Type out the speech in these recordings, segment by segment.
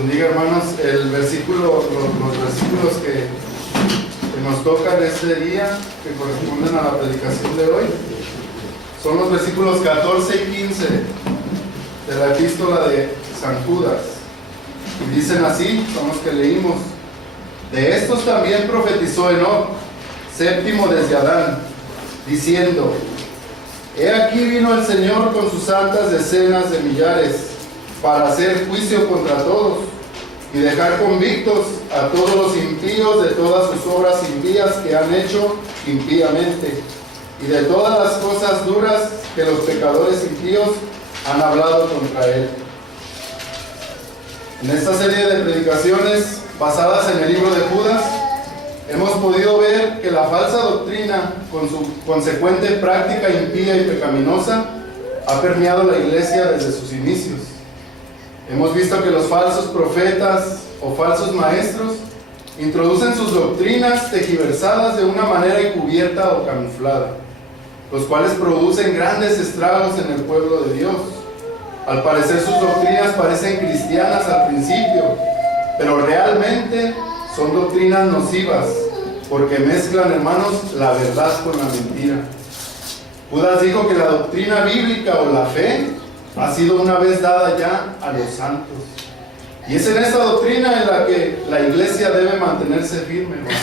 Dios bendiga, hermanos. Los versículos que nos tocan este día, que corresponden a la predicación de hoy, son los versículos 14 y 15 de la epístola de San Judas. Y dicen así, son los que leímos: de estos también profetizó Enoc, séptimo desde Adán, diciendo: he aquí vino el Señor con sus santas decenas de millares, para hacer juicio contra todos, y dejar convictos a todos los impíos de todas sus obras impías que han hecho impíamente, y de todas las cosas duras que los pecadores impíos han hablado contra él. En esta serie de predicaciones basadas en el libro de Judas, hemos podido ver que la falsa doctrina, con su consecuente práctica impía y pecaminosa, ha permeado la iglesia desde sus inicios. Hemos visto que los falsos profetas o falsos maestros introducen sus doctrinas tergiversadas de una manera encubierta o camuflada, los cuales producen grandes estragos en el pueblo de Dios. Al parecer sus doctrinas parecen cristianas al principio, pero realmente son doctrinas nocivas, porque mezclan, hermanos, la verdad con la mentira. Judas dijo que la doctrina bíblica o la fe ha sido una vez dada ya a los santos. Y es en esta doctrina en la que la iglesia debe mantenerse firme, hermanos.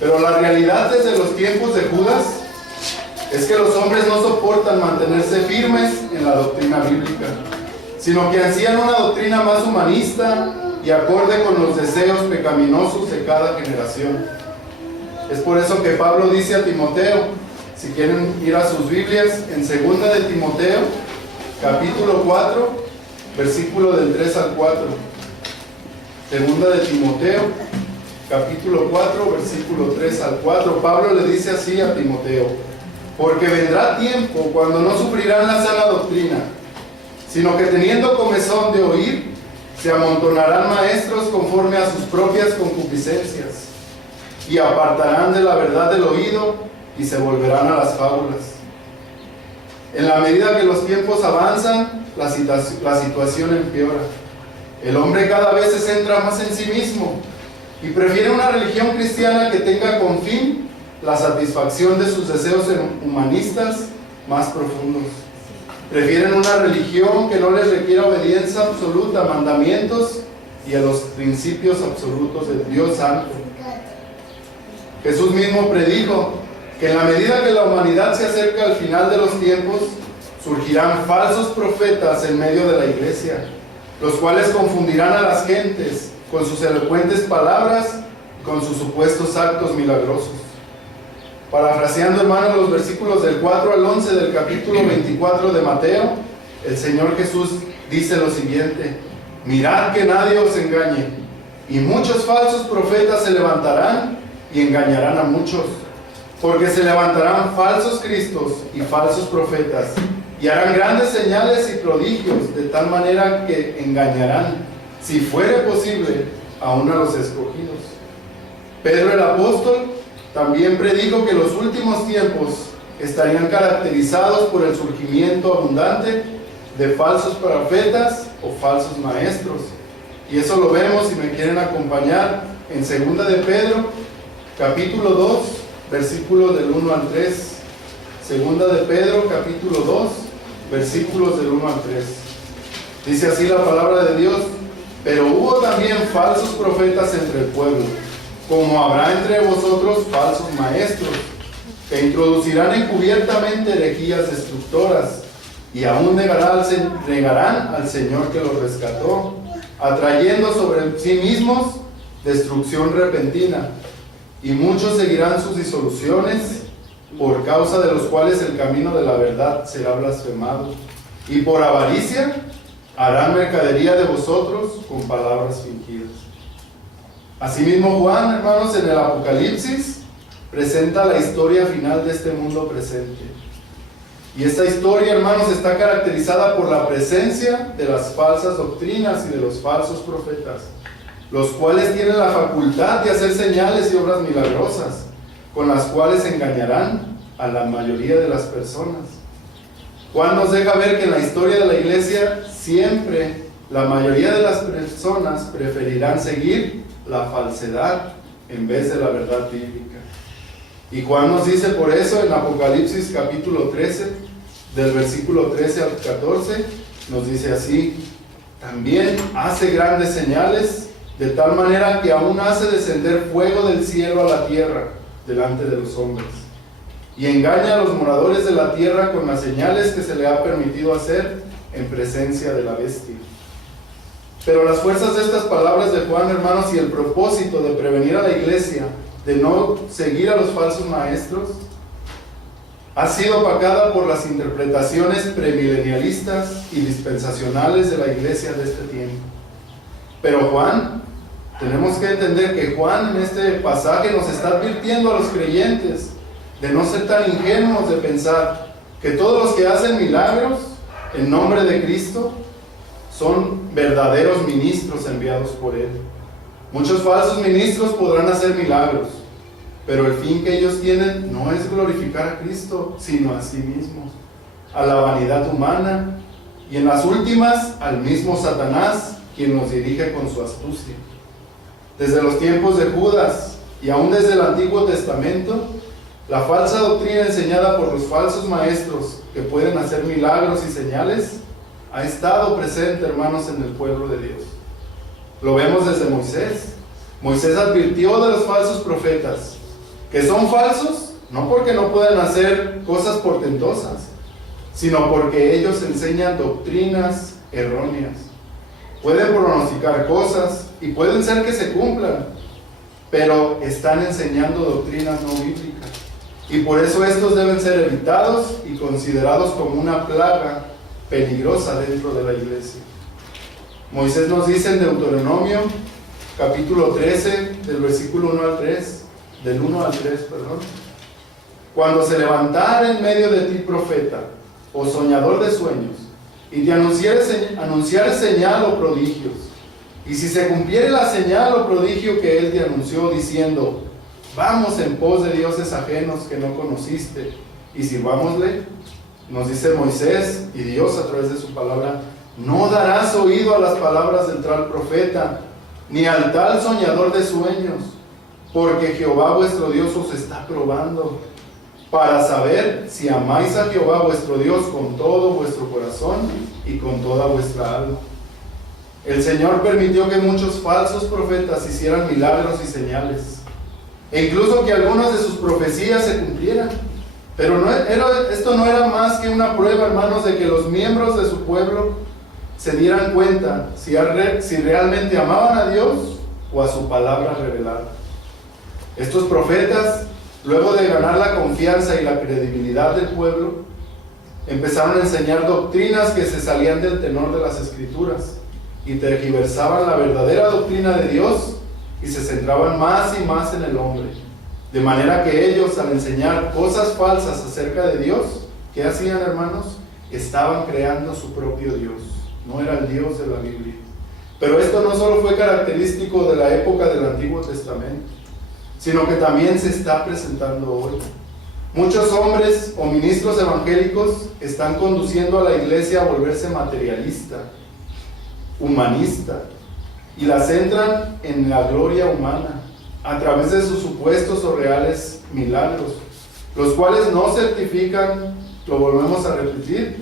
Pero la realidad desde los tiempos de Judas es que los hombres no soportan mantenerse firmes en la doctrina bíblica, sino que ansían una doctrina más humanista y acorde con los deseos pecaminosos de cada generación. Es por eso que Pablo dice a Timoteo, si quieren ir a sus Biblias, en 2 de Timoteo, capítulo 4, versículo del 3 al 4. 2 de Timoteo, capítulo 4, versículo 3 al 4. Pablo le dice así a Timoteo: porque vendrá tiempo cuando no sufrirán la sana doctrina, sino que teniendo comezón de oír, se amontonarán maestros conforme a sus propias concupiscencias, y apartarán de la verdad del oído, y se volverán a las fábulas. En la medida que los tiempos avanzan, la situación empeora. El hombre cada vez se centra más en sí mismo, y prefiere una religión cristiana que tenga con fin la satisfacción de sus deseos humanistas más profundos. Prefieren una religión que no les requiera obediencia absoluta a mandamientos y a los principios absolutos del Dios Santo. Jesús mismo predijo que en la medida que la humanidad se acerca al final de los tiempos, surgirán falsos profetas en medio de la iglesia, los cuales confundirán a las gentes con sus elocuentes palabras y con sus supuestos actos milagrosos. Parafraseando, hermanos, los versículos del 4 al 11 del capítulo 24 de Mateo, el Señor Jesús dice lo siguiente: mirad que nadie os engañe, y muchos falsos profetas se levantarán y engañarán a muchos, porque se levantarán falsos cristos y falsos profetas, y harán grandes señales y prodigios, de tal manera que engañarán, si fuere posible, aún a los escogidos. Pedro el apóstol también predijo que los últimos tiempos estarían caracterizados por el surgimiento abundante de falsos profetas o falsos maestros. Y eso lo vemos, si me quieren acompañar, en 2 de Pedro, capítulo 2, versículos del 1 al 3. 2 de Pedro, capítulo 2, versículos del 1 al 3. Dice así la palabra de Dios: pero hubo también falsos profetas entre el pueblo, como habrá entre vosotros falsos maestros, que introducirán encubiertamente herejías destructoras, y aún negarán al Señor que los rescató, atrayendo sobre sí mismos destrucción repentina. Y muchos seguirán sus disoluciones, por causa de los cuales el camino de la verdad será blasfemado, y por avaricia harán mercadería de vosotros con palabras fingidas. Asimismo, Juan, hermanos, en el Apocalipsis presenta la historia final de este mundo presente. Y esta historia, hermanos, está caracterizada por la presencia de las falsas doctrinas y de los falsos profetas, los cuales tienen la facultad de hacer señales y obras milagrosas, con las cuales engañarán a la mayoría de las personas. Juan nos deja ver que en la historia de la iglesia siempre la mayoría de las personas preferirán seguir la falsedad en vez de la verdad bíblica. Y Juan nos dice por eso en Apocalipsis capítulo 13, del versículo 13 al 14, nos dice así: también hace grandes señales, de tal manera que aún hace descender fuego del cielo a la tierra delante de los hombres, y engaña a los moradores de la tierra con las señales que se le ha permitido hacer en presencia de la bestia. Pero las fuerzas de estas palabras de Juan, hermanos, y el propósito de prevenir a la iglesia de no seguir a los falsos maestros, ha sido opacada por las interpretaciones premilenialistas y dispensacionales de la iglesia de este tiempo. Pero Juan, tenemos que entender que Juan en este pasaje nos está advirtiendo a los creyentes de no ser tan ingenuos de pensar que todos los que hacen milagros en nombre de Cristo son verdaderos ministros enviados por Él. Muchos falsos ministros podrán hacer milagros, pero el fin que ellos tienen no es glorificar a Cristo, sino a sí mismos, a la vanidad humana, y en las últimas al mismo Satanás, quien los dirige con su astucia. Desde los tiempos de Judas y aún desde el Antiguo Testamento, la falsa doctrina enseñada por los falsos maestros que pueden hacer milagros y señales ha estado presente, hermanos, en el pueblo de Dios. Lo vemos desde Moisés. Moisés advirtió de los falsos profetas, que son falsos no porque no puedan hacer cosas portentosas, sino porque ellos enseñan doctrinas erróneas. Pueden pronosticar cosas y pueden ser que se cumplan, pero están enseñando doctrinas no bíblicas. Y por eso estos deben ser evitados y considerados como una plaga peligrosa dentro de la iglesia. Moisés nos dice en Deuteronomio capítulo 13 del versículo 1 al 3, del 1 al 3, perdón: cuando se levantare en medio de ti profeta o soñador de sueños, y te anunciare señal o prodigios, y si se cumpliere la señal o prodigio que él te anunció, diciendo: vamos en pos de dioses ajenos que no conociste, y sirvámosle, nos dice Moisés y Dios a través de su palabra: no darás oído a las palabras del tal profeta, ni al tal soñador de sueños, porque Jehová vuestro Dios os está probando, para saber si amáis a Jehová vuestro Dios con todo vuestro corazón y con toda vuestra alma. El Señor permitió que muchos falsos profetas hicieran milagros y señales, e incluso que algunas de sus profecías se cumplieran. Pero esto no era más que una prueba, hermanos, de que los miembros de su pueblo se dieran cuenta si realmente amaban a Dios o a su palabra revelada. Estos profetas, luego de ganar la confianza y la credibilidad del pueblo, empezaron a enseñar doctrinas que se salían del tenor de las Escrituras y tergiversaban la verdadera doctrina de Dios y se centraban más y más en el hombre. De manera que ellos, al enseñar cosas falsas acerca de Dios, ¿qué hacían, hermanos? Estaban creando su propio Dios. No era el Dios de la Biblia. Pero esto no solo fue característico de la época del Antiguo Testamento, sino que también se está presentando hoy. Muchos hombres o ministros evangélicos están conduciendo a la iglesia a volverse materialista, humanista, y la centran en la gloria humana a través de sus supuestos o reales milagros, los cuales no certifican, lo volvemos a repetir,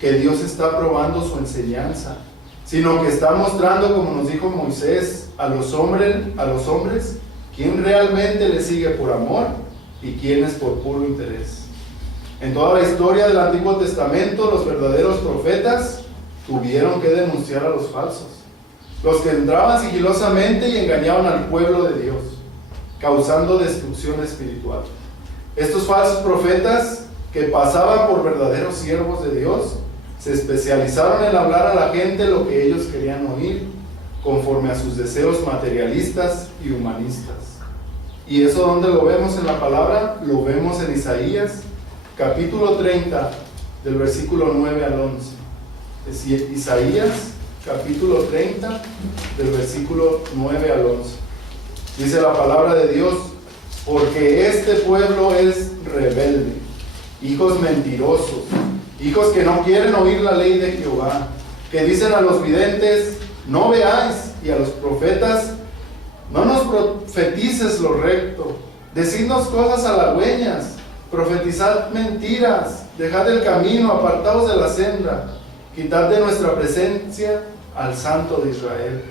que Dios está probando su enseñanza, sino que está mostrando, como nos dijo Moisés, a los hombres quién realmente le sigue por amor y quién es por puro interés. En toda la historia del Antiguo Testamento, los verdaderos profetas tuvieron que denunciar a los falsos, los que entraban sigilosamente y engañaban al pueblo de Dios, causando destrucción espiritual. Estos falsos profetas, que pasaban por verdaderos siervos de Dios, se especializaron en hablar a la gente lo que ellos querían oír, conforme a sus deseos materialistas y humanistas. ¿Y eso dónde lo vemos en la palabra? Lo vemos en Isaías, capítulo 30, del versículo 9 al 11. Es decir, Isaías, capítulo 30, del versículo 9 al 11. Dice la palabra de Dios: porque este pueblo es rebelde, hijos mentirosos, hijos que no quieren oír la ley de Jehová, que dicen a los videntes: no veáis, y a los profetas: no nos profetices lo recto, decidnos cosas halagüeñas, profetizad mentiras, dejad el camino, apartaos de la senda, quitad de nuestra presencia al Santo de Israel.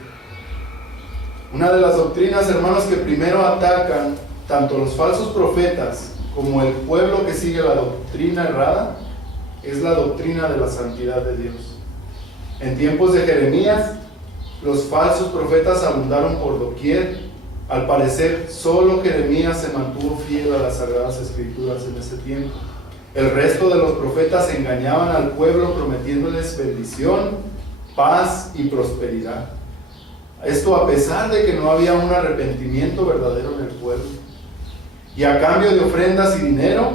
Una de las doctrinas, hermanos, que primero atacan tanto los falsos profetas como el pueblo que sigue la doctrina errada, es la doctrina de la santidad de Dios. En tiempos de Jeremías, los falsos profetas abundaron por doquier. Al parecer, solo Jeremías se mantuvo fiel a las Sagradas Escrituras en ese tiempo. El resto de los profetas engañaban al pueblo prometiéndoles bendición, paz y prosperidad. Esto a pesar de que no había un arrepentimiento verdadero en el pueblo. Y a cambio de ofrendas y dinero,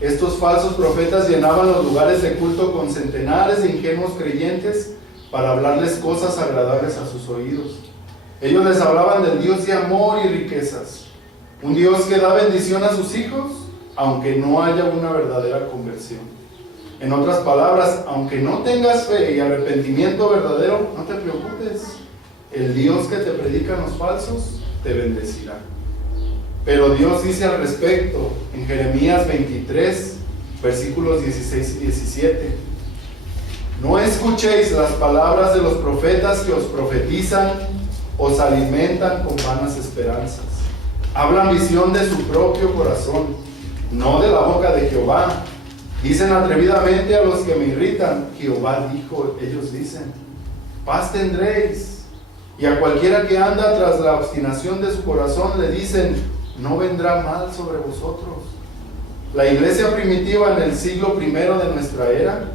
estos falsos profetas llenaban los lugares de culto con centenares de ingenuos creyentes para hablarles cosas agradables a sus oídos. Ellos les hablaban del Dios de amor y riquezas, un Dios que da bendición a sus hijos, aunque no haya una verdadera conversión. En otras palabras, aunque no tengas fe y arrepentimiento verdadero, no te preocupes. El Dios que te predican los falsos te bendecirá. Pero Dios dice al respecto en Jeremías 23, versículos 16 y 17: no escuchéis las palabras de los profetas que os profetizan, os alimentan con vanas esperanzas. Hablan visión de su propio corazón, no de la boca de Jehová. Dicen atrevidamente a los que me irritan: Jehová dijo. Ellos dicen: paz tendréis. Y a cualquiera que anda tras la obstinación de su corazón le dicen: no vendrá mal sobre vosotros. La iglesia primitiva en el siglo I de nuestra era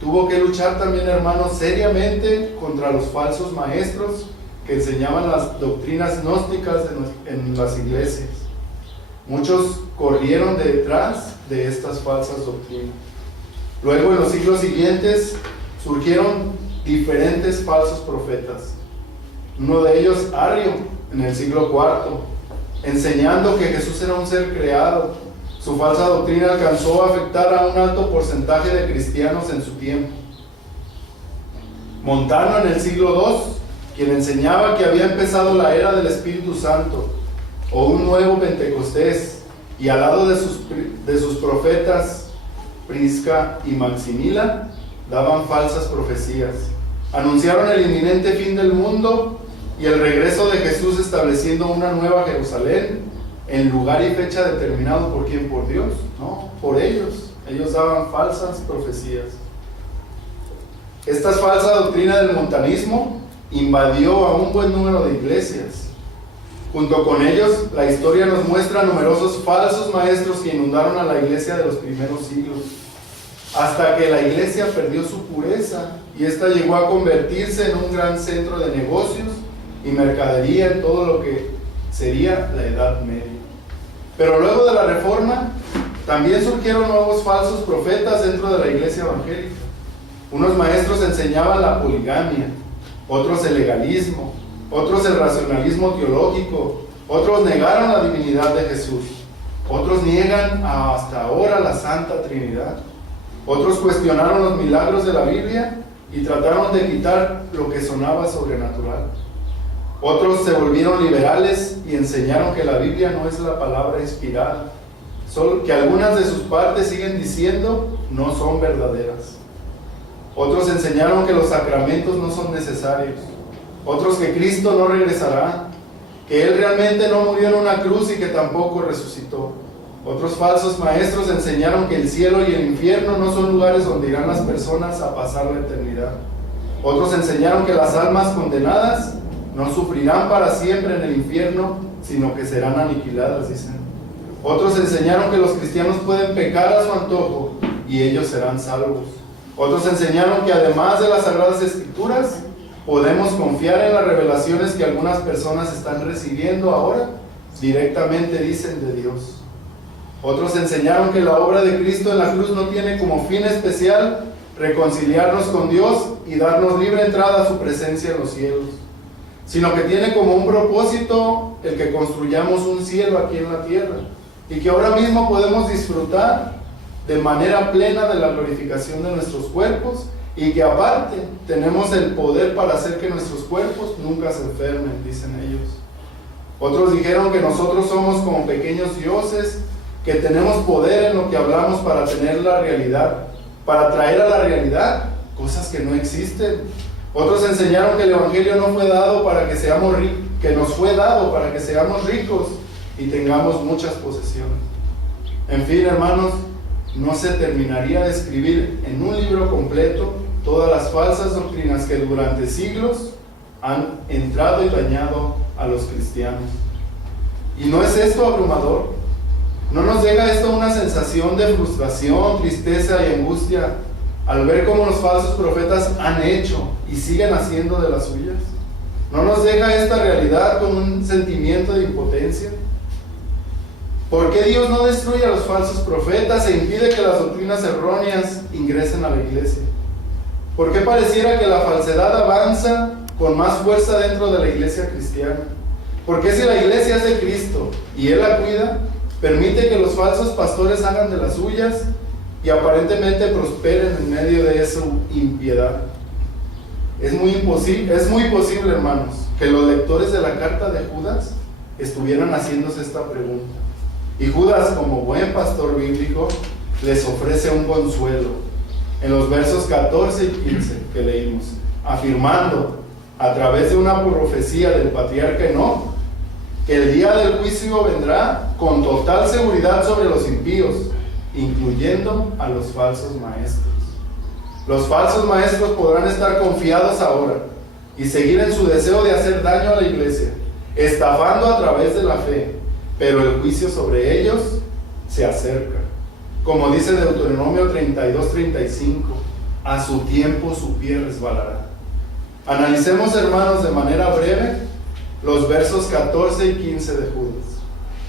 tuvo que luchar también, hermanos, seriamente contra los falsos maestros que enseñaban las doctrinas gnósticas en las iglesias. Muchos corrieron detrás de estas falsas doctrinas. Luego, en los siglos siguientes, surgieron diferentes falsos profetas. Uno de ellos, Arrio, en el siglo IV, enseñando que Jesús era un ser creado. Su falsa doctrina alcanzó a afectar a un alto porcentaje de cristianos en su tiempo. Montano, en el siglo II, quien enseñaba que había empezado la era del Espíritu Santo, o un nuevo Pentecostés, y al lado de sus profetas, Prisca y Maximila, daban falsas profecías. Anunciaron el inminente fin del mundo y el regreso de Jesús, estableciendo una nueva Jerusalén en lugar y fecha determinado. ¿Por quién? Por Dios, no, por ellos. Ellos daban falsas profecías. Esta falsa doctrina del montanismo invadió a un buen número de iglesias. Junto con ellos, la historia nos muestra numerosos falsos maestros que inundaron a la iglesia de los primeros siglos, hasta que la iglesia perdió su pureza y esta llegó a convertirse en un gran centro de negocios y mercadería en todo lo que sería la Edad Media. Pero luego de la Reforma, también surgieron nuevos falsos profetas dentro de la iglesia evangélica. Unos maestros enseñaban la poligamia, otros el legalismo, otros el racionalismo teológico, otros negaron la divinidad de Jesús, otros niegan hasta ahora la Santa Trinidad, otros cuestionaron los milagros de la Biblia y trataron de quitar lo que sonaba sobrenatural. Otros se volvieron liberales y enseñaron que la Biblia no es la palabra inspirada, solo que algunas de sus partes siguen diciendo no son verdaderas. Otros enseñaron que los sacramentos no son necesarios. Otros que Cristo no regresará, que Él realmente no murió en una cruz y que tampoco resucitó. Otros falsos maestros enseñaron que el cielo y el infierno no son lugares donde irán las personas a pasar la eternidad. Otros enseñaron que las almas condenadas no sufrirán para siempre en el infierno, sino que serán aniquiladas, dicen. Otros enseñaron que los cristianos pueden pecar a su antojo y ellos serán salvos. Otros enseñaron que además de las Sagradas Escrituras, podemos confiar en las revelaciones que algunas personas están recibiendo ahora, directamente dicen de Dios. Otros enseñaron que la obra de Cristo en la cruz no tiene como fin especial reconciliarnos con Dios y darnos libre entrada a su presencia en los cielos, sino que tiene como un propósito el que construyamos un cielo aquí en la tierra y que ahora mismo podemos disfrutar de manera plena de la glorificación de nuestros cuerpos y que aparte tenemos el poder para hacer que nuestros cuerpos nunca se enfermen, dicen ellos. Otros dijeron que nosotros somos como pequeños dioses, que tenemos poder en lo que hablamos para tener la realidad, para traer a la realidad cosas que no existen. Otros enseñaron que el Evangelio no fue dado para que seamos ricos, que nos fue dado para que seamos ricos y tengamos muchas posesiones. En fin, hermanos, no se terminaría de escribir en un libro completo todas las falsas doctrinas que durante siglos han entrado y dañado a los cristianos. ¿Y no es esto abrumador? ¿No nos deja esto una sensación de frustración, tristeza y angustia al ver cómo los falsos profetas han hecho y siguen haciendo de las suyas? ¿No nos deja esta realidad con un sentimiento de impotencia? ¿Por qué Dios no destruye a los falsos profetas e impide que las doctrinas erróneas ingresen a la iglesia? ¿Por qué pareciera que la falsedad avanza con más fuerza dentro de la iglesia cristiana? ¿Por qué si la iglesia es de Cristo y Él la cuida, permite que los falsos pastores hagan de las suyas y aparentemente prosperen en medio de esa impiedad? Es muy posible, hermanos, que los lectores de la carta de Judas estuvieran haciéndose esta pregunta. Y Judas, como buen pastor bíblico, les ofrece un consuelo en los versos 14 y 15 que leímos, afirmando a través de una profecía del patriarca Enoc que el día del juicio vendrá con total seguridad sobre los impíos, incluyendo a los falsos maestros. Los falsos maestros podrán estar confiados ahora y seguir en su deseo de hacer daño a la iglesia, estafando a través de la fe, pero el juicio sobre ellos se acerca. Como dice Deuteronomio 32:35, a su tiempo su pie resbalará. Analicemos, hermanos, de manera breve los versos 14 y 15 de Judas.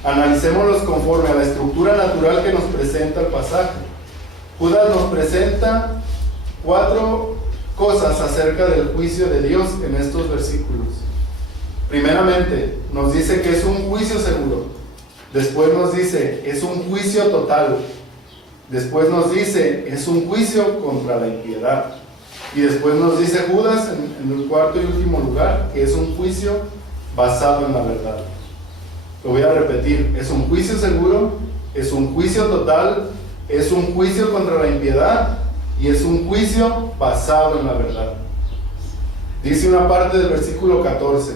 Analicémoslos conforme a la estructura natural que nos presenta el pasaje. Judas nos presenta 4 cosas acerca del juicio de Dios en estos versículos. Primeramente, nos dice que es un juicio seguro. Después nos dice, es un juicio total. Después nos dice, es un juicio contra la impiedad. Y después nos dice Judas, en el cuarto y último lugar, que es un juicio basado en la verdad. Lo voy a repetir, es un juicio seguro, es un juicio total, es un juicio contra la impiedad y es un juicio basado en la verdad. Dice una parte del versículo 14,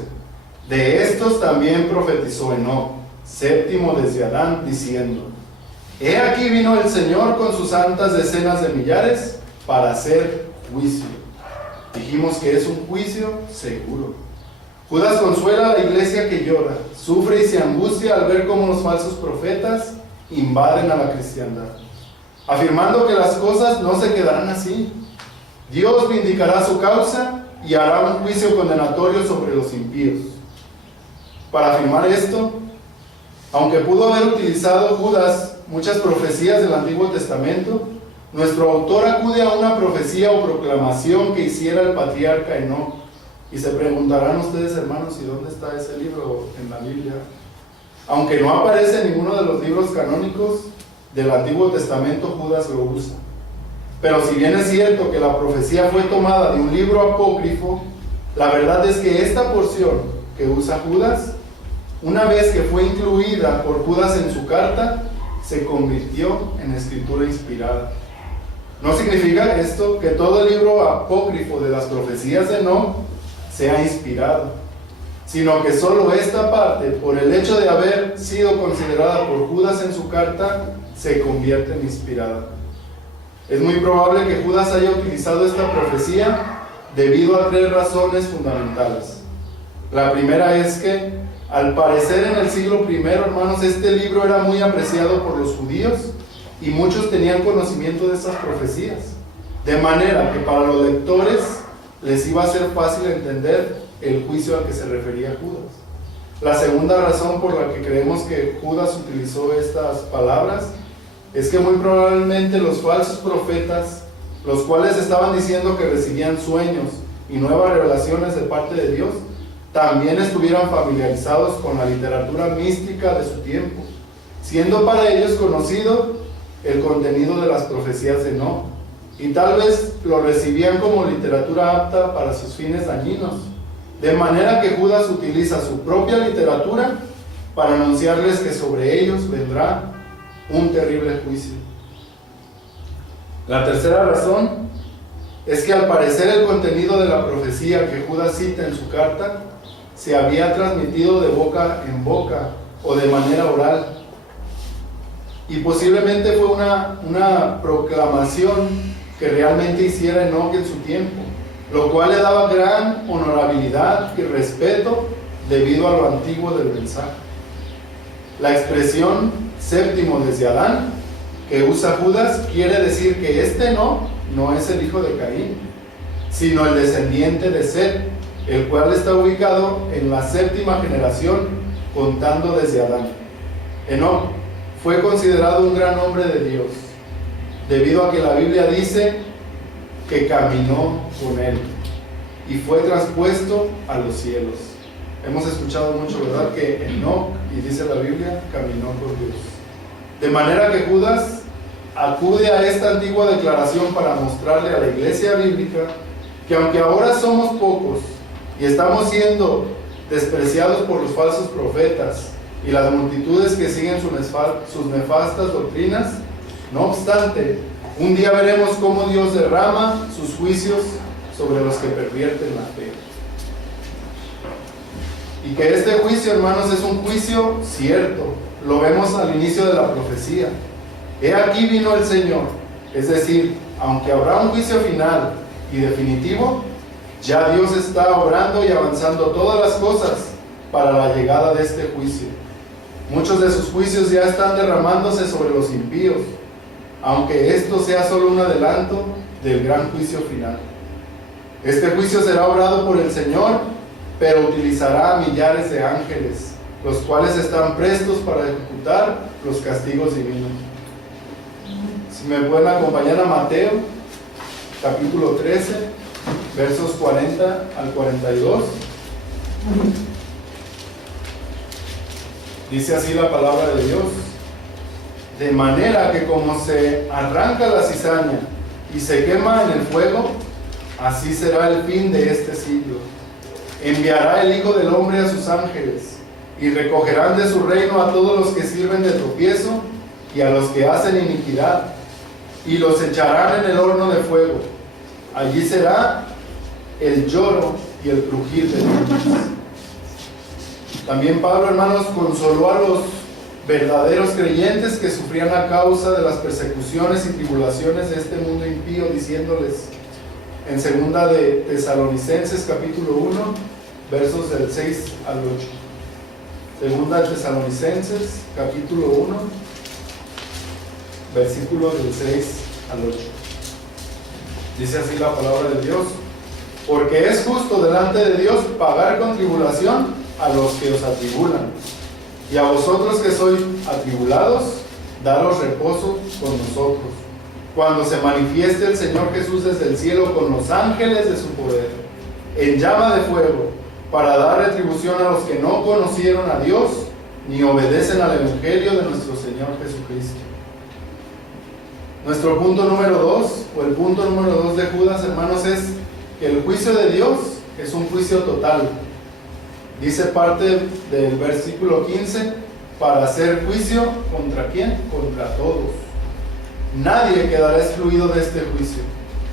de estos también profetizó Enoc, séptimo desde Adán, diciendo, he aquí vino el Señor con sus santas decenas de millares para hacer juicio. Dijimos que es un juicio seguro. Judas consuela a la iglesia que llora, sufre y se angustia al ver cómo los falsos profetas invaden a la cristiandad, afirmando que las cosas no se quedarán así. Dios vindicará su causa y hará un juicio condenatorio sobre los impíos. Para afirmar esto, aunque pudo haber utilizado Judas muchas profecías del Antiguo Testamento, nuestro autor acude a una profecía o proclamación que hiciera el patriarca Enoc. Y se preguntarán ustedes, hermanos, ¿y dónde está ese libro en la Biblia? Aunque no aparece en ninguno de los libros canónicos del Antiguo Testamento, Judas lo usa. Pero si bien es cierto que la profecía fue tomada de un libro apócrifo, la verdad es que esta porción que usa Judas, una vez que fue incluida por Judas en su carta, se convirtió en escritura inspirada. No significa esto que todo el libro apócrifo de las profecías de Enoc sea inspirado, sino que solo esta parte, por el hecho de haber sido considerada por Judas en su carta, se convierte en inspirada. Es muy probable que Judas haya utilizado esta profecía debido a 3 razones fundamentales. La primera es que, al parecer en el siglo I, hermanos, este libro era muy apreciado por los judíos y muchos tenían conocimiento de estas profecías, de manera que para los lectores les iba a ser fácil entender el juicio al que se refería Judas. La segunda razón por la que creemos que Judas utilizó estas palabras es que muy probablemente los falsos profetas, los cuales estaban diciendo que recibían sueños y nuevas revelaciones de parte de Dios, también estuvieran familiarizados con la literatura mística de su tiempo, siendo para ellos conocido el contenido de las profecías de Enoc. y tal vez lo recibían como literatura apta para sus fines dañinos, de manera que Judas utiliza su propia literatura para anunciarles que sobre ellos vendrá un terrible juicio. La tercera razón es que al parecer el contenido de la profecía que Judas cita en su carta se había transmitido de boca en boca o de manera oral, y posiblemente fue una proclamación que realmente hiciera Enoc en su tiempo, lo cual le daba gran honorabilidad y respeto debido a lo antiguo del mensaje. La expresión séptimo desde Adán que usa Judas quiere decir que este Enoc no es el hijo de Caín, sino el descendiente de Set, el cual está ubicado en la séptima generación, contando desde Adán. Enoc fue considerado un gran hombre de Dios, debido a que la Biblia dice que caminó con él y fue traspuesto a los cielos. Hemos escuchado mucho, ¿verdad?, que Enoc, y dice la Biblia, caminó con Dios. De manera que Judas acude a esta antigua declaración para mostrarle a la iglesia bíblica que aunque ahora somos pocos y estamos siendo despreciados por los falsos profetas y las multitudes que siguen sus nefastas doctrinas, no obstante, un día veremos cómo Dios derrama sus juicios sobre los que pervierten la fe. Y que este juicio, hermanos, es un juicio cierto. Lo vemos al inicio de la profecía. He aquí vino el Señor. Es decir, aunque habrá un juicio final y definitivo, ya Dios está obrando y avanzando todas las cosas para la llegada de este juicio. Muchos de sus juicios ya están derramándose sobre los impíos, aunque esto sea solo un adelanto del gran juicio final. Este juicio será obrado por el Señor, pero utilizará a millares de ángeles, los cuales están prestos para ejecutar los castigos divinos. Si me pueden acompañar a Mateo, capítulo 13, versos 40 al 42. Dice así la palabra de Dios: de manera que como se arranca la cizaña y se quema en el fuego, así será el fin de este siglo. Enviará el Hijo del Hombre a sus ángeles, y recogerán de su reino a todos los que sirven de tropiezo y a los que hacen iniquidad, y los echarán en el horno de fuego. Allí será el lloro y el crujir de dientes. También Pablo, hermanos, consoló a los verdaderos creyentes que sufrían a causa de las persecuciones y tribulaciones de este mundo impío, diciéndoles en segunda de Tesalonicenses capítulo 1, versos del 6 al 8. Segunda de Tesalonicenses capítulo 1, versículos del 6 al 8. Dice así la palabra de Dios: porque es justo delante de Dios pagar con tribulación a los que os atribulan, y a vosotros que sois atribulados, daros reposo con nosotros, cuando se manifieste el Señor Jesús desde el cielo con los ángeles de su poder, en llama de fuego, para dar retribución a los que no conocieron a Dios, ni obedecen al Evangelio de nuestro Señor Jesucristo. Nuestro punto número 2, o el punto número 2 de Judas, hermanos, es que el juicio de Dios es un juicio total. Dice parte del versículo 15, para hacer juicio, ¿contra quién? Contra todos. Nadie quedará excluido de este juicio.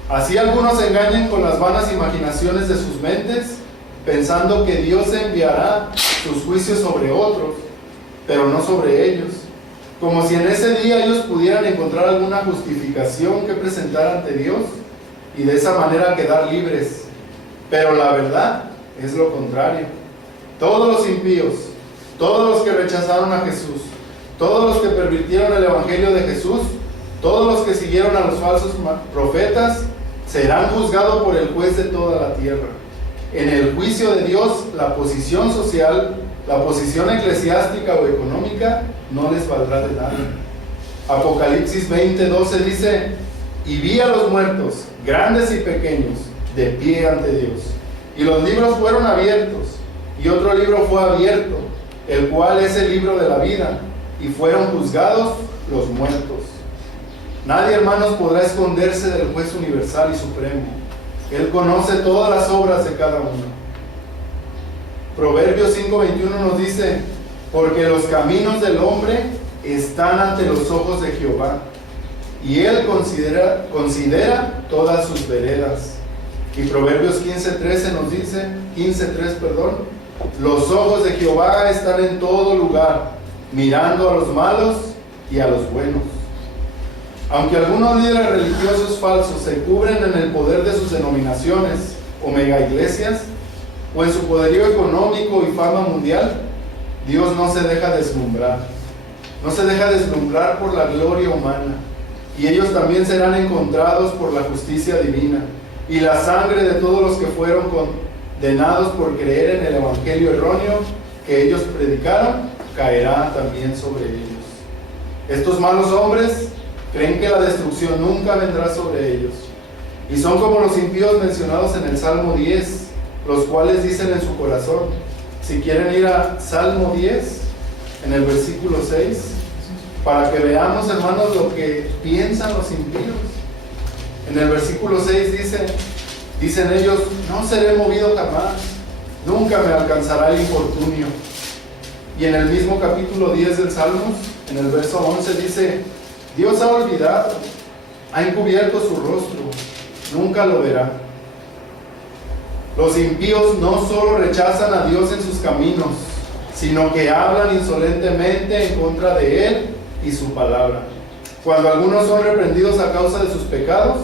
Así algunos se engañen con las vanas imaginaciones de sus mentes, pensando que Dios enviará sus juicios sobre otros, pero no sobre ellos, como si en ese día ellos pudieran encontrar alguna justificación que presentar ante Dios y de esa manera quedar libres. Pero la verdad es lo contrario. Todos los impíos, todos los que rechazaron a Jesús, todos los que pervirtieron el Evangelio de Jesús, todos los que siguieron a los falsos profetas, serán juzgados por el juez de toda la tierra. En el juicio de Dios, la posición social, la posición eclesiástica o económica no les valdrá de nada. Apocalipsis 20:12 dice: y vi a los muertos, grandes y pequeños, de pie ante Dios. Y los libros fueron abiertos, y otro libro fue abierto, el cual es el libro de la vida, y fueron juzgados los muertos. Nadie, hermanos, podrá esconderse del juez universal y supremo. Él conoce todas las obras de cada uno. Proverbios 5:21 nos dice: porque los caminos del hombre están ante los ojos de Jehová, y Él considera todas sus veredas. Y Proverbios 15:3 nos dice, 15:3, los ojos de Jehová están en todo lugar, mirando a los malos y a los buenos. Aunque algunos líderes religiosos falsos se cubren en el poder de sus denominaciones o mega iglesias, o en su poderío económico y fama mundial, Dios no se deja deslumbrar. No se deja deslumbrar por la gloria humana, y ellos también serán encontrados por la justicia divina, y la sangre de todos los que fueron condenados por creer en el evangelio erróneo que ellos predicaron caerá también sobre ellos. Estos malos hombres creen que la destrucción nunca vendrá sobre ellos, y son como los impíos mencionados en el Salmo 10, los cuales dicen en su corazón. Si quieren ir a Salmo 10, en el versículo 6, para que veamos, hermanos, lo que piensan los impíos. En el versículo 6 dicen ellos: no seré movido jamás, nunca me alcanzará el infortunio. Y en el mismo capítulo 10 del Salmos, en el verso 11 dice: Dios ha olvidado, ha encubierto su rostro, nunca lo verá. Los impíos no solo rechazan a Dios en sus caminos, sino que hablan insolentemente en contra de Él y su palabra. Cuando algunos son reprendidos a causa de sus pecados,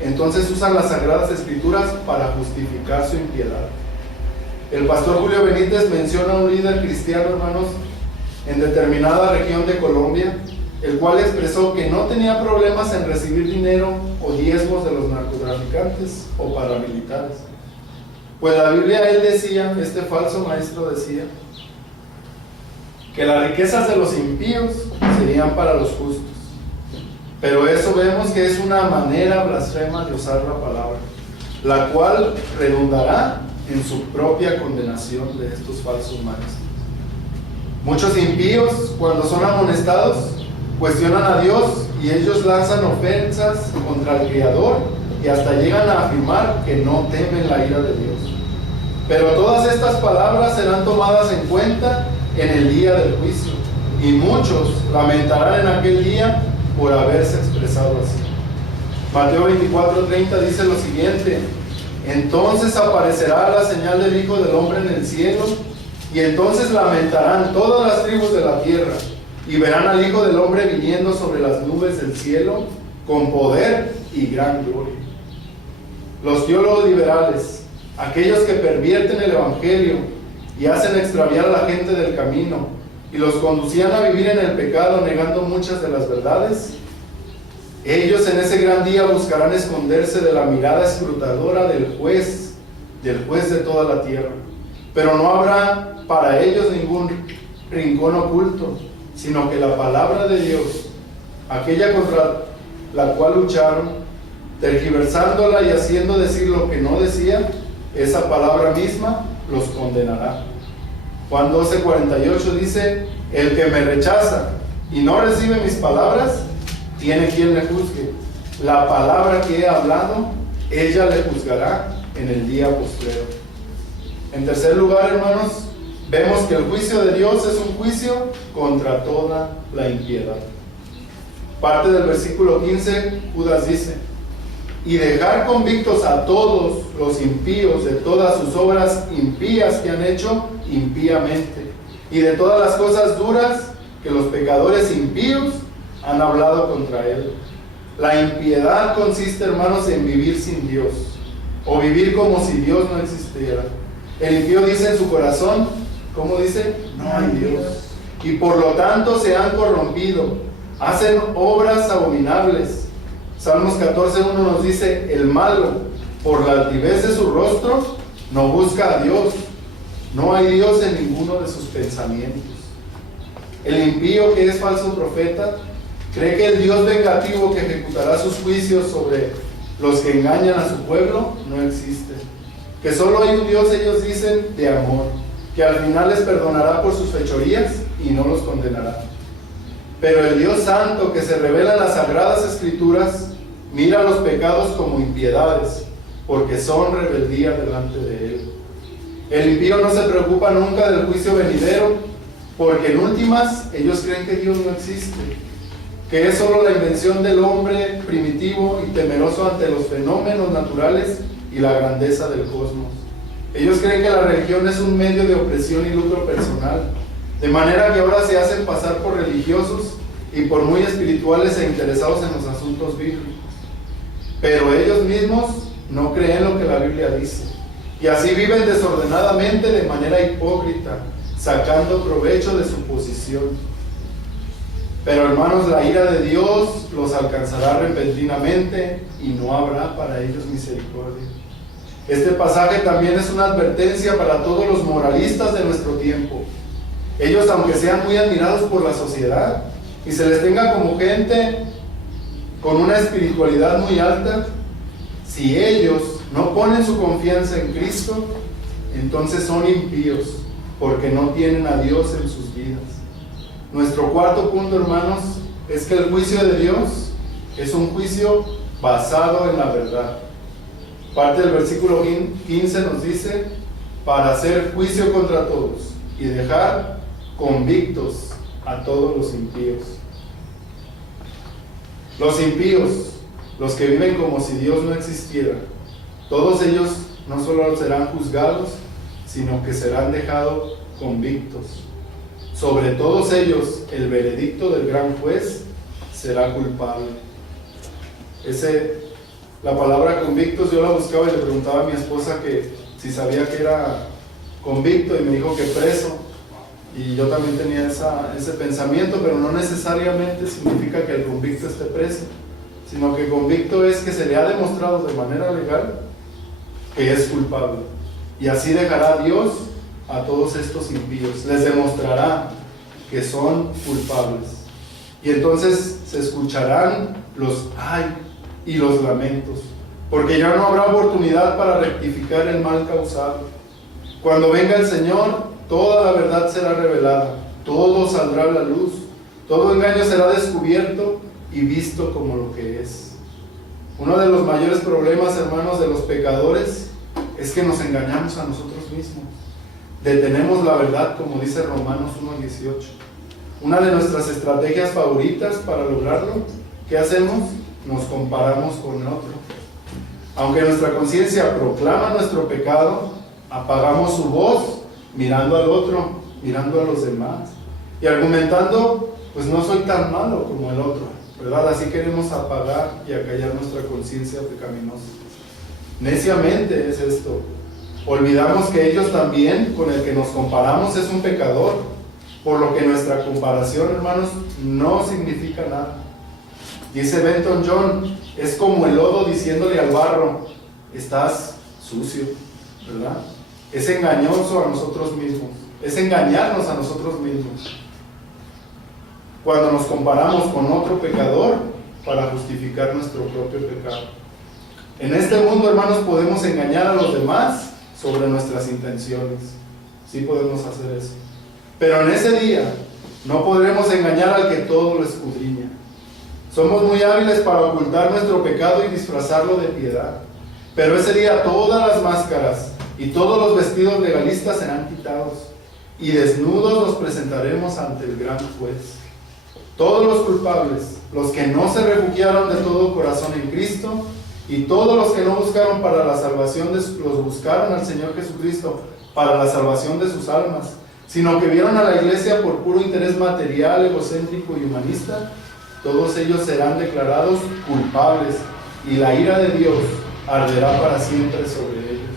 entonces usan las Sagradas Escrituras para justificar su impiedad. El pastor Julio Benítez menciona a un líder cristiano, hermanos, en determinada región de Colombia, el cual expresó que no tenía problemas en recibir dinero o diezmos de los narcotraficantes o paramilitares. Pues la Biblia, él decía, este falso maestro decía, que las riquezas de los impíos serían para los justos. Pero eso vemos que es una manera blasfema de usar la palabra, la cual redundará en su propia condenación de estos falsos maestros. Muchos impíos, cuando son amonestados, cuestionan a Dios y ellos lanzan ofensas contra el Creador y hasta llegan a afirmar que no temen la ira de Dios. Pero todas estas palabras serán tomadas en cuenta en el día del juicio, y muchos lamentarán en aquel día por haberse expresado así. Mateo 24:30 dice lo siguiente: entonces aparecerá la señal del Hijo del Hombre en el cielo, y entonces lamentarán todas las tribus de la tierra, y verán al Hijo del Hombre viniendo sobre las nubes del cielo con poder y gran gloria. Los teólogos liberales, aquellos que pervierten el evangelio y hacen extraviar a la gente del camino y los conducían a vivir en el pecado negando muchas de las verdades, ellos en ese gran día buscarán esconderse de la mirada escrutadora del juez de toda la tierra. Pero no habrá para ellos ningún rincón oculto, sino que la palabra de Dios, aquella contra la cual lucharon, tergiversándola y haciendo decir lo que no decía, esa palabra misma los condenará. Juan 12:48 dice: el que me rechaza y no recibe mis palabras, tiene quien le juzgue. La palabra que he hablado, ella le juzgará en el día postrero. En tercer lugar, hermanos, vemos que el juicio de Dios es un juicio contra toda la impiedad. Parte del versículo 15, Judas dice: y dejar convictos a todos los impíos de todas sus obras impías que han hecho impíamente, y de todas las cosas duras que los pecadores impíos han hablado contra él. La impiedad consiste, hermanos, en vivir sin Dios, o vivir como si Dios no existiera. El impío dice en su corazón, ¿cómo dice? No hay Dios. Y por lo tanto se han corrompido, hacen obras abominables. Salmos 14:1 nos dice: el malo, por la altivez de su rostro, no busca a Dios. No hay Dios en ninguno de sus pensamientos. El impío, que es falso profeta, cree que el Dios vengativo que ejecutará sus juicios sobre los que engañan a su pueblo no existe. Que solo hay un Dios, ellos dicen, de amor, que al final les perdonará por sus fechorías y no los condenará. Pero el Dios Santo, que se revela en las Sagradas Escrituras, mira los pecados como impiedades, porque son rebeldía delante de Él. El impío no se preocupa nunca del juicio venidero, porque en últimas ellos creen que Dios no existe, que es solo la invención del hombre primitivo y temeroso ante los fenómenos naturales y la grandeza del cosmos. Ellos creen que la religión es un medio de opresión y lucro personal, de manera que ahora se hacen pasar por religiosos y por muy espirituales e interesados en los asuntos bíblicos. Pero ellos mismos no creen lo que la Biblia dice, y así viven desordenadamente de manera hipócrita, sacando provecho de su posición. Pero hermanos, la ira de Dios los alcanzará repentinamente y no habrá para ellos misericordia. Este pasaje también es una advertencia para todos los moralistas de nuestro tiempo. Ellos, aunque sean muy admirados por la sociedad y se les tenga como gente con una espiritualidad muy alta, si ellos no ponen su confianza en Cristo, entonces son impíos, porque no tienen a Dios en sus vidas. Nuestro cuarto punto, hermanos, es que el juicio de Dios es un juicio basado en la verdad. Parte del versículo 15 nos dice, para hacer juicio contra todos y dejar convictos a todos los impíos. Los impíos, los que viven como si Dios no existiera, todos ellos no solo serán juzgados, sino que serán dejados convictos. Sobre todos ellos, el veredicto del gran juez será culpable. La palabra convictos yo la buscaba y le preguntaba a mi esposa que si sabía que era convicto, y me dijo que preso. Y yo también tenía ese pensamiento, pero no necesariamente significa que el convicto esté preso, sino que convicto es que se le ha demostrado de manera legal que es culpable. Y así dejará Dios a todos estos impíos, les demostrará que son culpables. Y entonces se escucharán los ay y los lamentos, porque ya no habrá oportunidad para rectificar el mal causado. Cuando venga el Señor, toda la verdad será revelada, todo saldrá a la luz, todo engaño será descubierto y visto como lo que es. Uno de los mayores problemas, hermanos, de los pecadores es que nos engañamos a nosotros mismos. Detenemos la verdad, como dice Romanos 1:18. Una de nuestras estrategias favoritas para lograrlo, ¿qué hacemos? Nos comparamos con el otro. Aunque nuestra conciencia proclama nuestro pecado, apagamos su voz mirando al otro, mirando a los demás y argumentando, pues no soy tan malo como el otro, ¿verdad? Así queremos apagar y acallar nuestra conciencia pecaminosa. Neciamente es esto. Olvidamos que ellos también, con el que nos comparamos, es un pecador, por lo que nuestra comparación, hermanos, no significa nada. Dice Benton John, es como el lodo diciéndole al barro, estás sucio, ¿verdad? Es engañoso a nosotros mismos, es engañarnos a nosotros mismos cuando nos comparamos con otro pecador para justificar nuestro propio pecado. En este mundo, hermanos, podemos engañar a los demás sobre nuestras intenciones. Sí podemos hacer eso. Pero en ese día no podremos engañar al que todo lo escudriña. Somos muy hábiles para ocultar nuestro pecado y disfrazarlo de piedad. Pero ese día todas las máscaras y todos los vestidos legalistas serán quitados y desnudos nos presentaremos ante el gran juez. Todos los culpables, los que no se refugiaron de todo corazón en Cristo, y todos los que no buscaron para la salvación los buscaron al Señor Jesucristo para la salvación de sus almas, sino que vieron a la iglesia por puro interés material, egocéntrico y humanista, todos ellos serán declarados culpables y la ira de Dios arderá para siempre sobre ellos.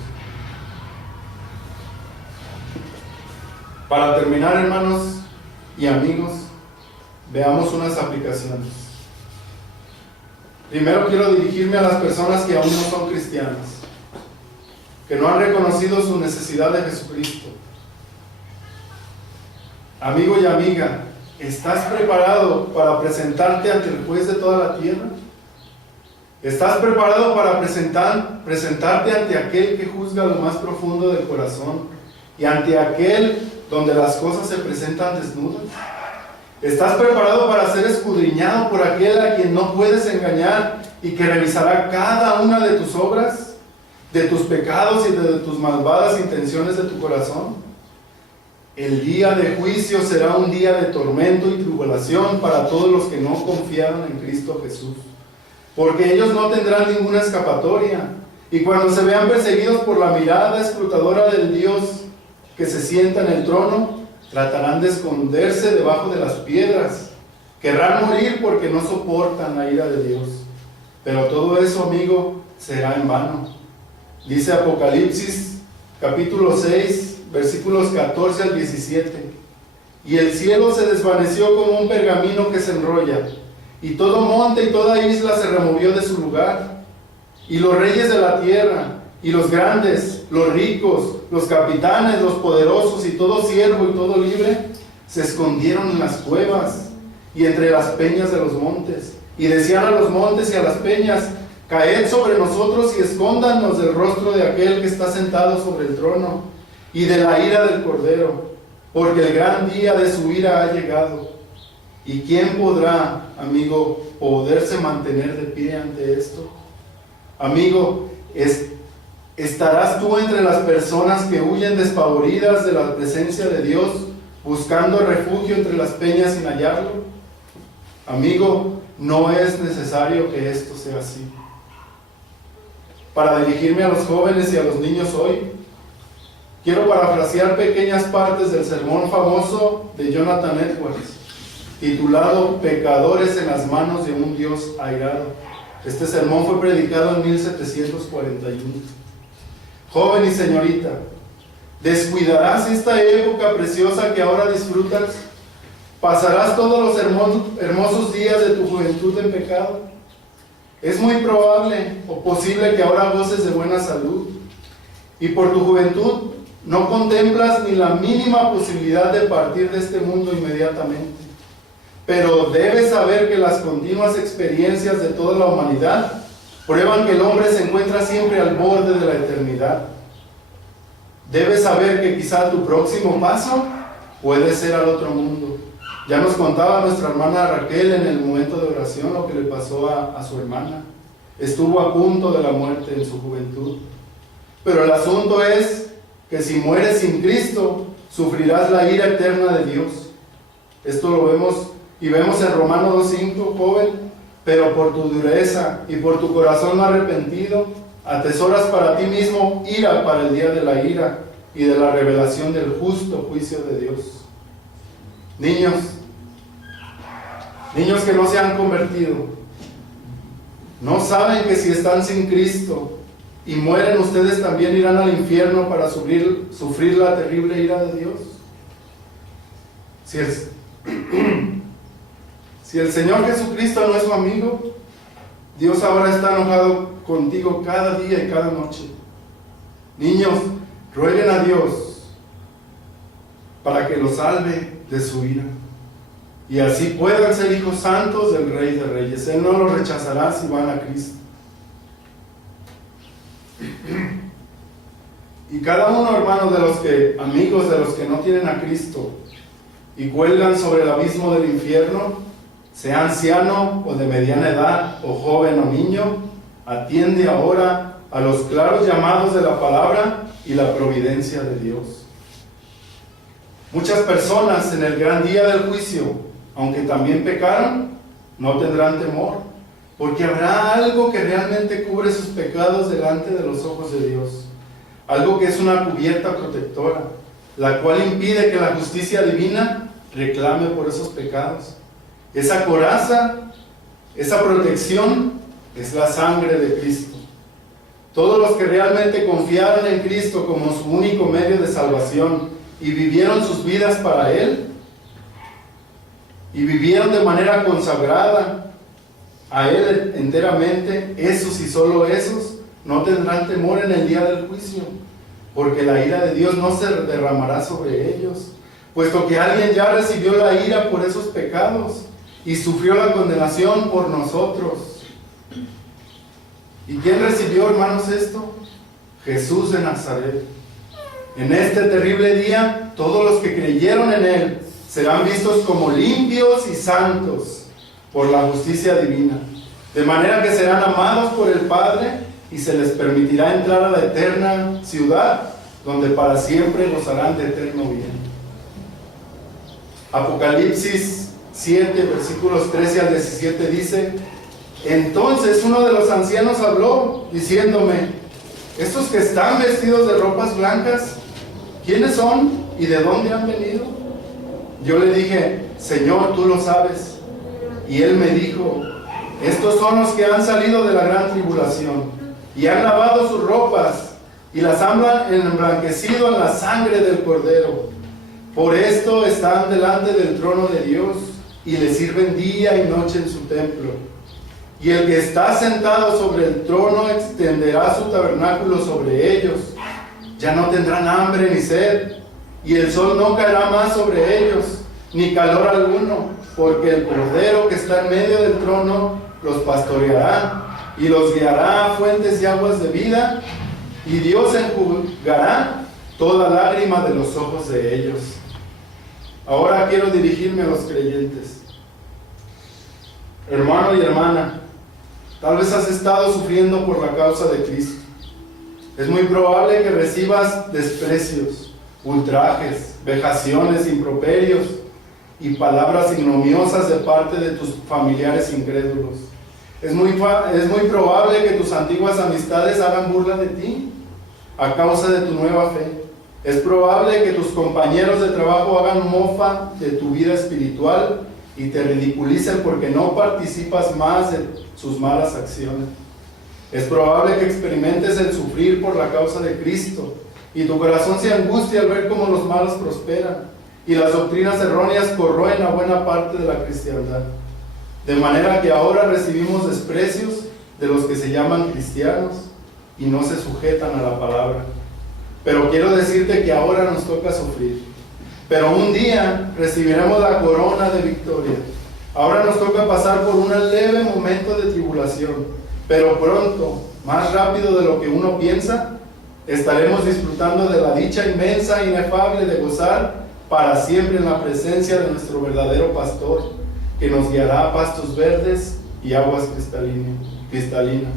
Para terminar, hermanos y amigos, veamos unas aplicaciones. Primero quiero dirigirme a las personas que aún no son cristianas, que no han reconocido su necesidad de Jesucristo. Amigo y amiga, ¿estás preparado para presentarte ante el juez de toda la tierra? ¿Estás preparado para presentarte ante aquel que juzga lo más profundo del corazón y ante aquel donde las cosas se presentan desnudas? ¿Estás preparado para ser escudriñado por aquel a quien no puedes engañar y que revisará cada una de tus obras, de tus pecados y de tus malvadas intenciones de tu corazón? El día de juicio será un día de tormento y tribulación para todos los que no confiaron en Cristo Jesús, porque ellos no tendrán ninguna escapatoria, y cuando se vean perseguidos por la mirada escrutadora del Dios que se sienta en el trono, tratarán de esconderse debajo de las piedras. Querrán morir porque no soportan la ira de Dios. Pero todo eso, amigo, será en vano. Dice Apocalipsis, capítulo 6, versículos 14 al 17. Y el cielo se desvaneció como un pergamino que se enrolla, y todo monte y toda isla se removió de su lugar. Y los reyes de la tierra, y los grandes, los ricos, los capitanes, los poderosos, y todo siervo y todo libre, se escondieron en las cuevas y entre las peñas de los montes. Y decían a los montes y a las peñas: caed sobre nosotros y escóndanos del rostro de aquel que está sentado sobre el trono y de la ira del Cordero, porque el gran día de su ira ha llegado. ¿Y quién podrá, amigo, poderse mantener de pie ante esto? Amigo, ¿estarás tú entre las personas que huyen despavoridas de la presencia de Dios, buscando refugio entre las peñas sin hallarlo? Amigo, no es necesario que esto sea así. Para dirigirme a los jóvenes y a los niños hoy, quiero parafrasear pequeñas partes del sermón famoso de Jonathan Edwards, titulado Pecadores en las manos de un Dios airado. Este sermón fue predicado en 1741. Joven y señorita, ¿descuidarás esta época preciosa que ahora disfrutas? ¿Pasarás todos los hermosos días de tu juventud en pecado? Es muy probable o posible que ahora goces de buena salud, y por tu juventud no contemplas ni la mínima posibilidad de partir de este mundo inmediatamente. Pero debes saber que las continuas experiencias de toda la humanidad prueban que el hombre se encuentra siempre al borde de la eternidad. Debes saber que quizá tu próximo paso puede ser al otro mundo. Ya nos contaba nuestra hermana Raquel en el momento de oración lo que le pasó a su hermana. Estuvo a punto de la muerte en su juventud. Pero el asunto es que si mueres sin Cristo, sufrirás la ira eterna de Dios. Esto lo vemos y vemos en Romanos 2:5, joven, pero por tu dureza y por tu corazón no arrepentido, atesoras para ti mismo ira para el día de la ira y de la revelación del justo juicio de Dios. Niños que no se han convertido, ¿no saben que si están sin Cristo y mueren, ustedes también irán al infierno para sufrir la terrible ira de Dios? Si el Señor Jesucristo no es su amigo, Dios ahora está enojado contigo cada día y cada noche. Niños, rueguen a Dios para que los salve de su ira, y así puedan ser hijos santos del Rey de Reyes. Él no los rechazará si van a Cristo. Y cada uno, hermano, amigos de los que no tienen a Cristo y cuelgan sobre el abismo del infierno, sea anciano o de mediana edad, o joven o niño, atiende ahora a los claros llamados de la palabra y la providencia de Dios. Muchas personas en el gran día del juicio, aunque también pecaron, no tendrán temor, porque habrá algo que realmente cubre sus pecados delante de los ojos de Dios. Algo que es una cubierta protectora, la cual impide que la justicia divina reclame por esos pecados. Esa coraza, esa protección, es la sangre de Cristo. Todos los que realmente confiaron en Cristo como su único medio de salvación y vivieron sus vidas para Él, y vivieron de manera consagrada a Él enteramente, esos y solo esos no tendrán temor en el día del juicio, porque la ira de Dios no se derramará sobre ellos, puesto que alguien ya recibió la ira por esos pecados y sufrió la condenación por nosotros. ¿Y quién recibió, hermanos, esto? Jesús de Nazaret. En este terrible día, todos los que creyeron en Él serán vistos como limpios y santos por la justicia divina, de manera que serán amados por el Padre y se les permitirá entrar a la eterna ciudad, donde para siempre gozarán de eterno bien. Apocalipsis 7, versículos 13 al 17 dice: entonces uno de los ancianos habló, diciéndome: estos que están vestidos de ropas blancas, ¿quiénes son y de dónde han venido? Yo le dije: Señor, tú lo sabes. Y él me dijo: estos son los que han salido de la gran tribulación y han lavado sus ropas y las han emblanquecido en la sangre del Cordero. Por esto están delante del trono de Dios y le sirven día y noche en su templo. Y el que está sentado sobre el trono extenderá su tabernáculo sobre ellos. Ya no tendrán hambre ni sed, y el sol no caerá más sobre ellos, ni calor alguno, porque el Cordero que está en medio del trono los pastoreará y los guiará a fuentes de aguas de vida, y Dios enjugará toda lágrima de los ojos de ellos. Ahora quiero dirigirme a los creyentes. Hermano y hermana, tal vez has estado sufriendo por la causa de Cristo. Es muy probable que recibas desprecios, ultrajes, vejaciones, improperios y palabras ignominiosas de parte de tus familiares incrédulos. Es muy probable que tus antiguas amistades hagan burla de ti a causa de tu nueva fe. Es probable que tus compañeros de trabajo hagan mofa de tu vida espiritual y te ridiculicen porque no participas más de sus malas acciones. Es probable que experimentes el sufrir por la causa de Cristo y tu corazón se angustia al ver cómo los malos prosperan y las doctrinas erróneas corroen a buena parte de la cristiandad. De manera que ahora recibimos desprecios de los que se llaman cristianos y no se sujetan a la palabra. Pero quiero decirte que ahora nos toca sufrir. Pero un día recibiremos la corona de victoria. Ahora nos toca pasar por un leve momento de tribulación, pero pronto, más rápido de lo que uno piensa, estaremos disfrutando de la dicha inmensa e inefable de gozar para siempre en la presencia de nuestro verdadero pastor, que nos guiará a pastos verdes y aguas cristalinas.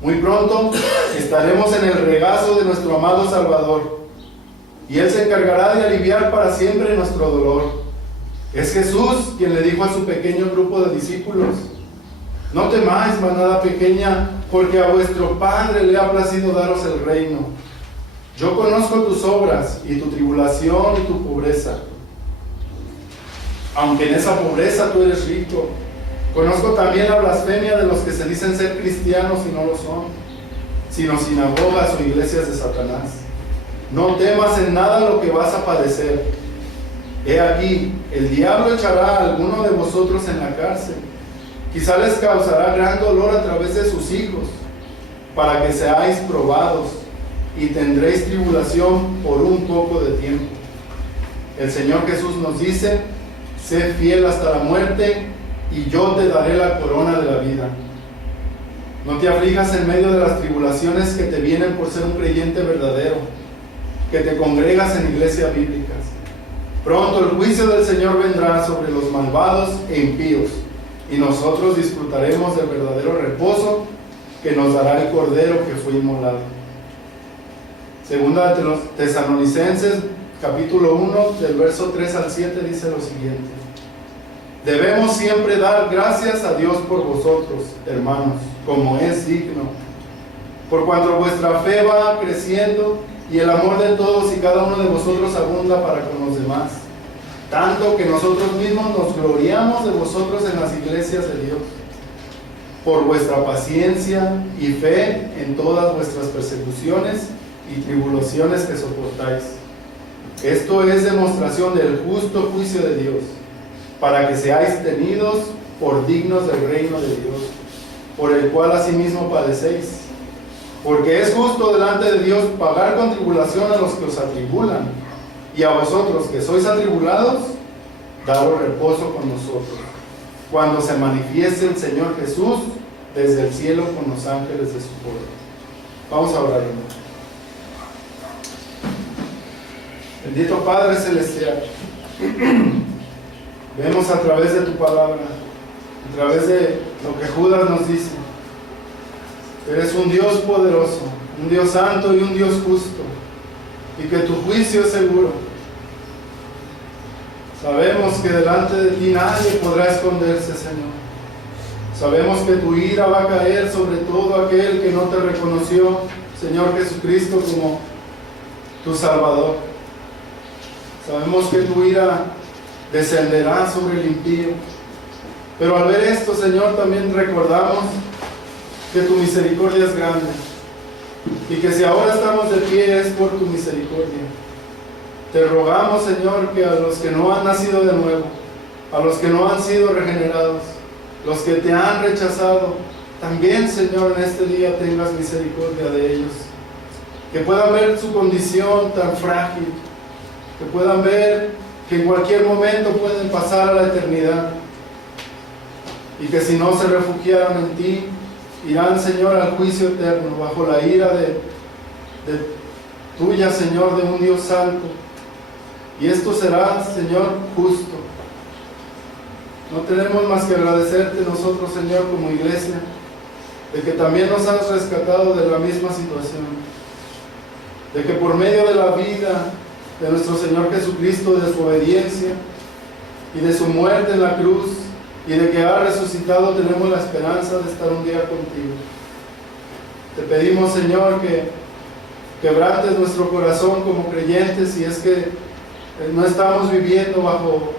Muy pronto estaremos en el regazo de nuestro amado Salvador, y Él se encargará de aliviar para siempre nuestro dolor. Es Jesús quien le dijo a su pequeño grupo de discípulos: no temáis, manada pequeña, porque a vuestro Padre le ha placido daros el reino. Yo conozco tus obras y tu tribulación y tu pobreza, aunque en esa pobreza tú eres rico. Conozco también la blasfemia de los que se dicen ser cristianos y no lo son, sino sinagogas o iglesias de Satanás. No temas en nada lo que vas a padecer. He aquí, el diablo echará a alguno de vosotros en la cárcel. Quizá les causará gran dolor a través de sus hijos, para que seáis probados, y tendréis tribulación por un poco de tiempo. El Señor Jesús nos dice: sé fiel hasta la muerte, y yo te daré la corona de la vida. No te aflijas en medio de las tribulaciones que te vienen por ser un creyente verdadero, que te congregas en iglesias bíblicas. Pronto el juicio del Señor vendrá sobre los malvados e impíos, y nosotros disfrutaremos del verdadero reposo que nos dará el Cordero que fue inmolado. Segunda de los Tesalonicenses, capítulo 1, del verso 3 al 7, dice lo siguiente: debemos siempre dar gracias a Dios por vosotros, hermanos, como es digno, por cuanto vuestra fe va creciendo y el amor de todos y cada uno de vosotros abunda para con los demás, tanto que nosotros mismos nos gloriamos de vosotros en las iglesias de Dios, por vuestra paciencia y fe en todas vuestras persecuciones y tribulaciones que soportáis. Esto es demostración del justo juicio de Dios, para que seáis tenidos por dignos del reino de Dios, por el cual asimismo padecéis. Porque es justo delante de Dios pagar con tribulación a los que os atribulan, y a vosotros que sois atribulados, daros reposo con nosotros, cuando se manifieste el Señor Jesús desde el cielo con los ángeles de su poder. Vamos a orar, hermano. Bendito Padre Celestial, Vemos a través de tu palabra, a través de lo que Judas nos dice, eres un Dios poderoso, un Dios santo y un Dios justo, y que tu juicio es seguro. Sabemos que delante de ti nadie podrá esconderse, Señor. Sabemos que tu ira va a caer sobre todo aquel que no te reconoció, Señor Jesucristo, como tu Salvador. Sabemos que tu ira descenderá sobre el impío. Pero al ver esto, Señor, también recordamos que tu misericordia es grande y que si ahora estamos de pie es por tu misericordia. Te rogamos, Señor, que a los que no han nacido de nuevo, a los que no han sido regenerados, los que te han rechazado, también, Señor, en este día tengas misericordia de ellos. Que puedan ver su condición tan frágil, que puedan ver que en cualquier momento pueden pasar a la eternidad y que si no se refugiaron en ti, irán, Señor, al juicio eterno, bajo la ira de tuya, Señor, de un Dios santo. Y esto será, Señor, justo. No tenemos más que agradecerte nosotros, Señor, como iglesia, de que también nos has rescatado de la misma situación, de que por medio de la vida de nuestro Señor Jesucristo, de su obediencia y de su muerte en la cruz, y de que ha resucitado, tenemos la esperanza de estar un día contigo. Te pedimos, Señor, que quebrantes nuestro corazón como creyentes, si es que no estamos viviendo bajo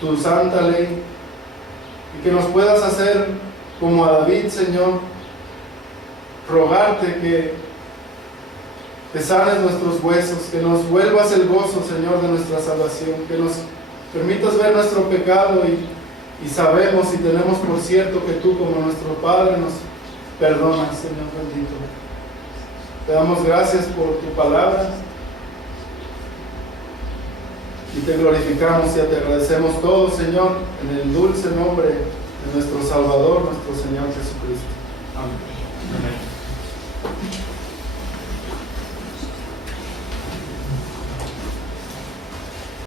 tu santa ley, y que nos puedas hacer como a David, Señor, rogarte que sanes nuestros huesos, que nos vuelvas el gozo, Señor, de nuestra salvación, que nos permitas ver nuestro pecado y sabemos y tenemos por cierto que tú, como nuestro Padre, nos perdonas, Señor bendito. Te damos gracias por tu palabra y te glorificamos y te agradecemos todo, Señor, en el dulce nombre de nuestro Salvador, nuestro Señor Jesucristo. Amén. Amén.